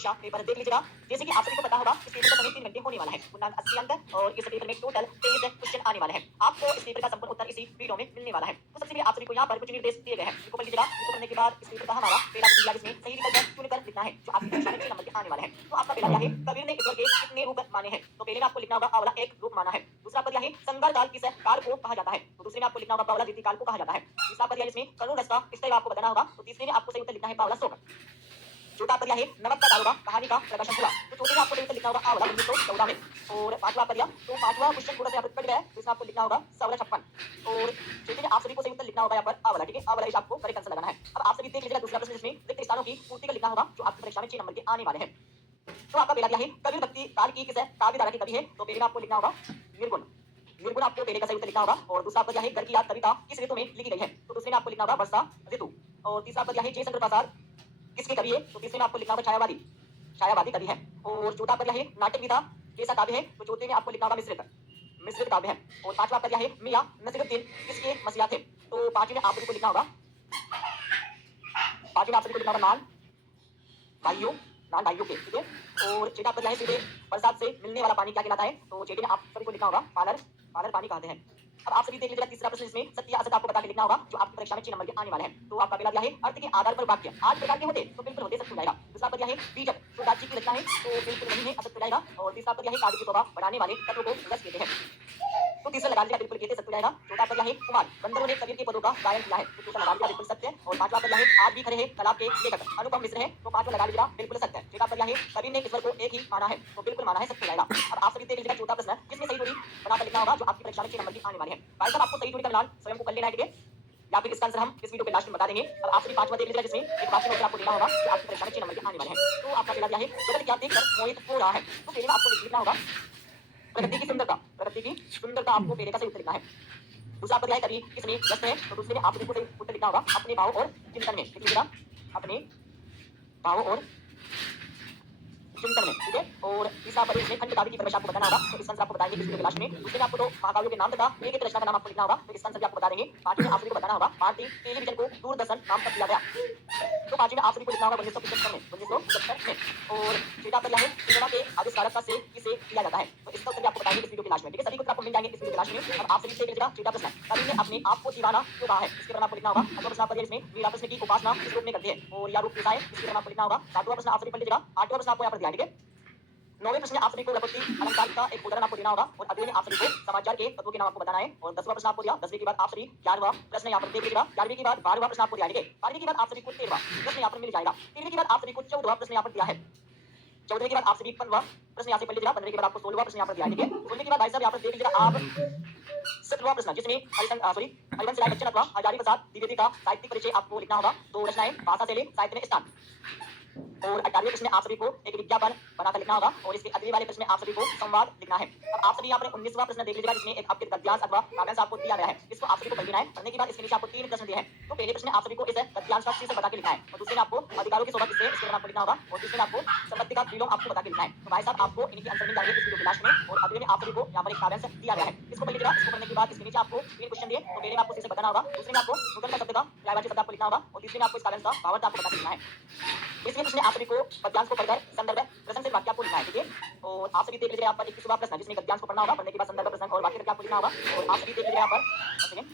परीक्षा पेपर देख लीजिएगा। जैसे कि आप सभी को पता होगा इस पेपर का समय 3 घंटे होने वाला है, पूर्णांक 80 अंक, और इस पेपर में टोटल 23 क्वेश्चन आने वाले हैं। आपको इस पेपर का संपूर्ण उत्तर इसी वीडियो में मिलने वाला है। तो सबसे पहले आप सभी को यहाँ पर कुछ निर्देश दिए गए हैं, इनको पढ़ लीजिएगा। इनको पढ़ने के बाद इस पेपर का हमारा पहला प्रश्न जिसमें सही विकल्प चुनकर लिखना है, जो आपकी परीक्षा में 6 नंबर के आने वाले हैं। तो आपका पहला क्या है, कबीर ने ईश्वर के कितने रूप माने हैं? तो पहले में आपको लिखना होगा अवला एक रूप माना है। दूसरा आपका क्या है, संगर काल किस काल को कहा जाता है? तो दूसरे में आपको लिखना होगा पावला द्वितीय काल को कहा जाता है। तीसरा आपका क्या है, इसमें करुण रस का इस तरह आपको बताना होगा। तो तीसरे में आपको सही उत्तर लिखना है पावला शोक। चौथा आपका क्या है, नमक का दारोगा कहानी का प्रकाशन हुआ। तो चौथे में आपको सही उत्तर लिखना होगा आंवला 1914 में। और पांचवा आपका दिया, तो पांचवा क्वेश्चन थोड़ा सा यहाँ पर कट गया है, तो इसमें आपको लिखना होगा 1756। और छठे में आप सभी को सही उत्तर लिखना होगा यहाँ पर आंवला, ठीक है, आंवला इस आपको करेक्ट आंसर लगाना है। अब आप सभी देख लीजिएगा दूसरा प्रश्न, जिसमें रिक्त स्थानों की पूर्ति का लिखना होगा, जो आपकी परीक्षा में 6 नंबर के आने वाले हैं। तो आपका पहला क्या है, कबीर भक्ति काल की किस काव्य धारा की कवि है? तो पहले में आपको लिखना होगा निर्गुण। निर्गुण आपको पहले का सही उत्तर लिखना होगा। और दूसरा आपका क्या है, घर की याद कविता किस ऋतु में लिखी गई है? तो दूसरे में आपको लिखना होगा वर्षा ऋतु। और तीसरा आपका क्या है, जयशंकर प्रसाद किसके कवि है? तो तीसरे में आपको लिखना होगा छायावादी, छायावादी कवि है। और चौथा आपका क्या है, नाटक विधा कैसा काव्य है? तो चौथे में आपको लिखना होगा मिश्रित, मिश्रित काव्य है। और पांचवा आपका क्या है, मियां नसीरुद्दीन किसके मसीहा थे? तो पांचवें में आप सभी को लिखना होगा, पांचवें में आप सभी को लिखना होगा नान भाइयों, नान भाइयों के, ठीक है। और छठा आपका क्या है, सीधे बरसात से मिलने वाला पानी क्या कहलाता है? तो छठे में आप सभी को लिखना होगा पालर, पालर पानी कहते हैं। अब आप सभी देख लीजिएगा तीसरा प्रश्न, इसमें सत्य या असत्य आपको बता के लिखना होगा, जो आपकी परीक्षा में 6 नंबर के आने वाले हैं। तो आपका पहला क्या है, अर्थ के आधार पर वाक्य 8 प्रकार के होते तो बिल्कुल होते सत्य हो जाएगा। दूसरा आपका क्या है, बीजक जो राज्य की रचना है तो बिल्कुल नहीं है, असत्य हो जाएगा। और तीसरा आपका क्या है, काव्य की शोभा बढ़ाने वाले तत्व को रस कहते हैं, तो तीसरा लगा लीजिएगा बिल्कुल कहते सत्य हो जाएगा। चौथा आपका क्या है, कुमार गंधर्वों ने कबीर के पदों का गायन किया है, तो तीसरा लगा लीजिएगा बिल्कुल सत्य। और पांचवा आपका क्या है, आज भी खड़े हैं तालाब के लेखक अनुपम मिश्र है, तो पांचवा लगा लीजिएगा बिल्कुल सत्य। छठा आपका क्या है, कबीर ने ईश्वर को एक ही माना है, तो बिल्कुल माना है, सत्य हो जाएगा। अब आप सभी देख लीजिएगा चौथा प्रश्न, जिसमें सही जोड़ी बनाकर लिखना होगा, जो आपकी परीक्षा में 6 नंबर की आने वाले हैं। भाई साहब आपको सही जोड़ी का मिलान स्वयं को कर लेना है, ठीक है, या फिर इसका आंसर हम इस वीडियो के लास्ट में बता देंगे। अब आप सभी पांचवा देख लीजिएगा, जिसमें एक वाक्य में उत्तर आपको देना होगा, जो आपकी परीक्षा में 6 नंबर के आने वाले हैं। तो आपका पहला क्या है, जगत क्या देखकर मोहित हो रहा है? तो पहले में आपको लिखना होगा प्रकृति की सुंदरता, प्रकृति की सुंदरता आपको पहले का सही उत्तर लिखना है। दूसरा आपका क्या है, कवि किसमें व्यस्त है? तो दूसरे में आप सभी को सही उत्तर लिखना होगा अपने भाव और चिंतन में, लिख लीजिएगा अपने भाव और चिंतन में, ठीक है। और तीसरा पद इसमें खंड काव्य की परिभाषा आपको बताना होगा, तो इसका आंसर आपको बताएंगे इस वीडियो के लास्ट में। दूसरे में आपको तो महाकाव्यों के नाम तथा एक एक रचना का नाम आपको लिखना होगा, तो इसका आंसर भी आपको बता देंगे। पांचवें में आप सभी को बताना होगा भारतीय टेलीविजन को दूरदर्शन नाम कब दिया गया? तो पांचवें में आप सभी को लिखना होगा 1975 में, 1975 में। और छठा आपका क्या है, सिनेमा के आविष्कारक का श्रेय किसे दिया जाता है? तो इसका उत्तर भी आपको बताएंगे इस वीडियो के लास्ट में, ठीक है। सभी को आपको मिल जाएंगे इस वीडियो के लास्ट में। अब आप सभी देख लीजिएगा छठा प्रश्न, कवि ने अपने आप को दीवाना क्यों कहा है? इसके बारे में आपको लिखना होगा। अगला प्रश्न आपका है, इसमें मीरा कृष्ण की उपासना किस रूप में करते हैं और या रूप कैसा है? इसके बारे में आपको लिखना होगा। सातवां प्रश्न आप सभी पढ़ लीजिएगा। आठवां प्रश्न आपको यहाँ पर दिया है, ठीक है। नौवें प्रश्न आप सभी को रघुपति अलंकार का एक उदाहरण आपको देना होगा। और अगले में आप सभी को समाचार के तत्वों के नाम आपको बताना है। और 10वां प्रश्न आपको दिया, 10वीं के बाद आप सभी 11वां प्रश्न यहाँ पर देख लीजिएगा। 11वीं के बाद 12वां प्रश्न आपको दिया है, 12वीं के बाद आप सभी को 13वां प्रश्न यहाँ पर मिल जाएगा। 13वीं के बाद आप सभी को 14वां प्रश्न यहाँ पर दिया है। 14वीं के बाद आप सभी 15वां प्रश्न यहाँ से पढ़ लीजिएगा। 15वीं के बाद आपको 16वां प्रश्न यहाँ पर दिया है, ठीक है। 16वीं के बाद भाई साहब यहाँ पर देख लीजिएगा आप 17वां प्रश्न, जिसमें हरिवंश राय बच्चन अथवा हजारी प्रसाद द्विवेदी का साहित्यिक परिचय आपको लिखना होगा। दो रचनाएं भाषा शैली साहित्य में स्थान। और 18वें प्रश्न में आप सभी को एक विज्ञापन बनाकर लिखना होगा। और इसके अगले वाले प्रश्न में आप सभी को संवाद लिखना है। अब आप सभी यहाँ पर 19वां प्रश्न देख लीजिएगा, जिसमें एक आपके गद्यांश अथवा काव्यांश आपको दिया गया है। इसको आप सभी को पढ़ लेना है। पढ़ने के बाद इसके नीचे आपको 3 प्रश्न दिए हैं। तो पहले प्रश्न आप सभी को इस गद्यांश का शीर्षक बता के लिखना है। और दूसरे में आपको अधिकारों की शोभा किससे, इसके बारे में आपको लिखना होगा। और तीसरे में आपको संपत्ति का विलोम आपको बता के लिखना है। तो भाई साहब आपको इनके आंसर मिल जाएंगे इस वीडियो के लास्ट में। और अगले में आप सभी को यहाँ पर एक काव्यांश दिया गया है, इसको पढ़ लीजिएगा। इसको पढ़ने के बाद इसके नीचे आपको 3 क्वेश्चन दिए। तो पहले में आपको शीर्षक बताना होगा, दूसरे में आपको नूतन का शब्द का पर्यायवाची शब्द आपको लिखना होगा। और तीसरे में आपको इस काव्यांश का भावार्थ आपको बता के लिखना है। इसलिए प्रश्न आप सभी को पद्यांश को पढ़कर संदर्भ प्रश्न से वाक्य आपको लिखना है, ठीक है। और आप सभी देख लीजिए यहाँ पर 21वां प्रश्न, जिसमें गद्यांश को पढ़ना होगा। पढ़ने के बाद संदर्भ प्रश्न और वाक्य करके आपको लिखना होगा। और आप सभी देख लीजिए यहाँ पर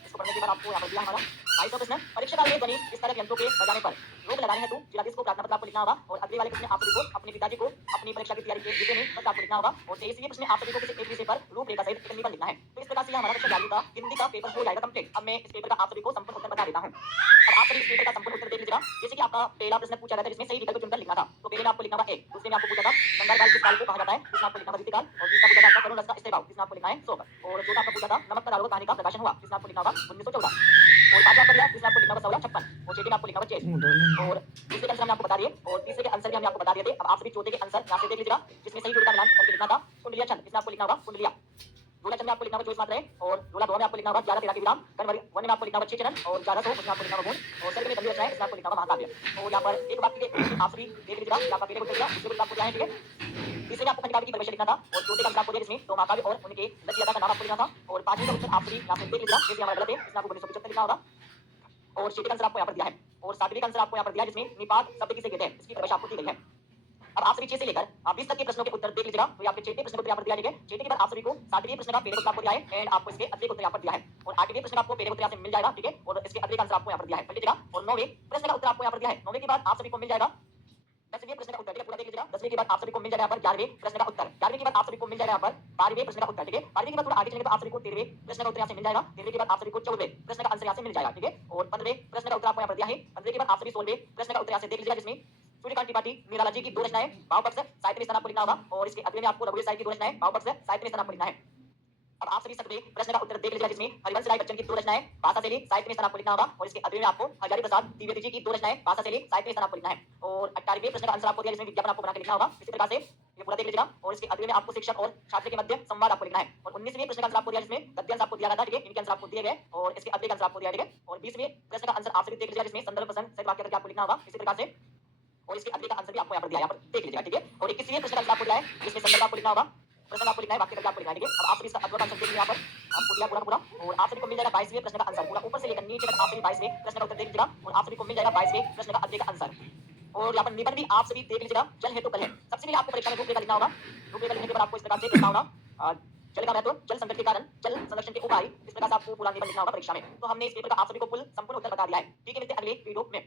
इसको पढ़ने के बाद आपको यहाँ पर दिया हमारा 22वां प्रश्न, परीक्षा काल में ध्वनि विस्तारक यंत्रों के बजाने पर रोक लगाने हेतु जिलाधीश को प्रार्थना पत्र आपको लिखना होगा। और अगले वाले प्रश्न आप सभी को अपने पिताजी को अपनी परीक्षा की तैयारी के विषय में पत्र आपको लिखना होगा। और 23वें प्रश्न आप सभी को किसी एक विषय पर रूपरेखा सहित एक निबंध लिखना है। तो इस प्रकार से हमारा कक्षा 11वीं का हिंदी का पेपर हो जाएगा कंप्लीट। अब मैं इस पेपर का आप सभी को संपूर्ण उत्तर बता देता हूँ। अब आप सभी इस पेपर का संपूर्ण उत्तर देख लीजिएगा। जैसे कि आपका पहला प्रश्न पूछा गया था, जिसमें सही विकल्प चुनकर लिखना था। तो पहले में आपको लिखना होगा एक, दूसरे में आपको पूछा था संगार काल किस काल को कहा जाता है, जिसमें आपको लिखना था ऋतुकाल। और तीसरा पूछा था आपका करुण रस का स्त्री भाव, जिसमें आपको लिखना है शोक। और चौथा आपका पूछा था नमक का दारोगा कहानी का प्रकाशन हुआ, जिसमें आपको लिखना होगा 1914। और पांचवा आपका दिया, जिसमें आपको लिखना होगा 1656। और छठे में आपको लिखना होगा 6। और दूसरे के आंसर हमने आपको बता दिए, और तीसरे के आंसर भी हमने आपको बता दिए थे। अब आप सभी चौथे के आंसर यहाँ से देख लीजिएगा, जिसमें सही जोड़ी का मिलान करके लिखना था कुंडलिया छंद, जिसमें आपको लिखना होगा कुंडलिया। रोला चंद में आपको लिखना होगा 24 मात्रा है। और रोला दो में आपको लिखना होगा 11 13 के विराम। वन में आपको लिखना होगा 6 चरण। और 1100 उसमें आपको लिखना होगा गुण। और सर्ग में 15 रचनाएं, इसमें आपको लिखना होगा महाकाव्य। और यहाँ पर एक वाक्य के आप सभी देख लीजिएगा, यहाँ पर पहले को दिया, दूसरे को आपको दिया है, ठीक है। तीसरे में आपको खंड काव्य की परिभाषा लिखना था। और चौथे का आंसर आपको दिया, जिसमें दो महाकाव्य और उनके रचयिता का नाम आपको लिखना था। और पांचवें का उत्तर आप सभी यहाँ से देख लीजिएगा, जैसे हमारा गलत है, इसमें आपको 1975 लिखना होगा। और छठे का आंसर आपको यहाँ पर दिया है। और सातवें का आंसर आपको यहाँ पर दिया, जिसमें निपात शब्द किसे कहते हैं, इसकी परिभाषा आपको दी गई है। अब आप सभी 6 से लेकर 20 तक के प्रश्नों के उत्तर देख लीजिएगा। तो ये आपके 6वें प्रश्न को यहाँ पर दिया है, ठीक है। 6 के बाद आप सभी को 7वें प्रश्न का पहले उत्तर आपको दिया है एंड आपको इसके अगले उत्तर यहाँ पर दिया है, और 8वें प्रश्न का आपको पहले उत्तर यहाँ से मिल जाएगा, ठीक है, और इसके अगले का आंसर आपको यहाँ पर दिया है, पढ़ लीजिएगा। और 9वें प्रश्न का उत्तर आपको यहाँ पर दिया है। 9वें के बाद आप सभी को मिल जाएगा 10वें प्रश्न का उत्तर, ठीक है, पूरा देख लीजिएगा। 10वें के बाद आप सभी को मिल जाएगा यहाँ पर 11वें प्रश्न का उत्तर। 11वें के बाद आप सभी को मिल जाएगा यहाँ पर 12वें प्रश्न का उत्तर, ठीक है। 12वें के बाद थोड़ा आगे चलेंगे तो आप सभी को 13वें प्रश्न का उत्तर यहाँ से मिल जाएगा। 13वें के बाद आप सभी को 14वें प्रश्न का आंसर यहाँ से मिल जाएगा, ठीक है। और 15वें प्रश्न का उत्तर आपको यहाँ पर दिया है। 15वें के बाद आप सभी 16वें प्रश्न का उत्तर यहाँ से देख लीजिएगा, जिसमें सूर्यकांत त्रिपाठी निराला जी की 2 रचनाएं भावपक्ष साहित्य में स्थान आपको लिखना होगा, और इसके अगले में आपको रघुवीर साहिब की 2 रचनाएं भावपक्ष साहित्य में स्थान आपको लिखना है। अब आप सभी 17वें प्रश्न का उत्तर देख लीजिएगा, जिसमें हरिवंश राय बच्चन की 2 रचनाएं भाषा शैली साहित्य में स्थान आपको लिखना होगा, और इसके अगले में आपको हजारी प्रसाद द्विवेदी जी की 2 रचनाएं भाषा शैली साहित्य में स्थान आपको लिखना है। और 18वें प्रश्न का आंसर आपको दिया, जिसमें विज्ञापन आपको बना के लिखना होगा। इसी प्रकार से ये पूरा देख लीजिएगा, और इसके अगले में आपको शिक्षक और छात्र के मध्य संवाद आपको लिखना है। और 19वें प्रश्न का आंसर आपको दिया, जिसमें गद्यांश आपको दिया गया था, ठीक है, इनके आंसर आपको दिए गए, और इसके अगले का आंसर आपको दिया, ठीक है। और 20वें प्रश्न का आंसर आप सभी देख लीजिएगा, जिसमें संदर्भ प्रसंग सहित वाक्य करके आपको लिखना होगा, इसी प्रकार से। और इसके अगले का आंसर भी आपको यहाँ पर दिया है, यहाँ पर देख लीजिएगा, ठीक है। और 21वें प्रश्न का आंसर आपको दिया है, जिसमें संदर्भ आपको लिखना होगा, प्रश्न आपको लिखना है, वाक्य करके आपको लिखना है, ठीक है। अब आप सभी इसका अगला आंसर देख लीजिए, यहाँ पर आपको दिया पूरा पूरा। और आप सभी को मिल जाएगा 22वें प्रश्न का आंसर, पूरा ऊपर से लेकर नीचे तक आप सभी 22वें प्रश्न का उत्तर देख लीजिएगा, और आप सभी को मिल जाएगा 22वें प्रश्न का अगले का आंसर। और यहाँ पर निबंध भी आप सभी देख लीजिएगा, जल है तो कल है। सबसे पहले आपको परीक्षा में रूपरेखा लिखना होगा। रूपरेखा लिखने के बाद आपको इस प्रकार से लिखना होगा, जल का महत्व, जल संकट के कारण, जल संरक्षण के उपाय, इस प्रकार से आपको पूरा निबंध लिखना होगा परीक्षा में। तो हमने इस पेपर का आप सभी को कुल संपूर्ण उत्तर बता दिया है, ठीक है। मिलते हैं अगले वीडियो में।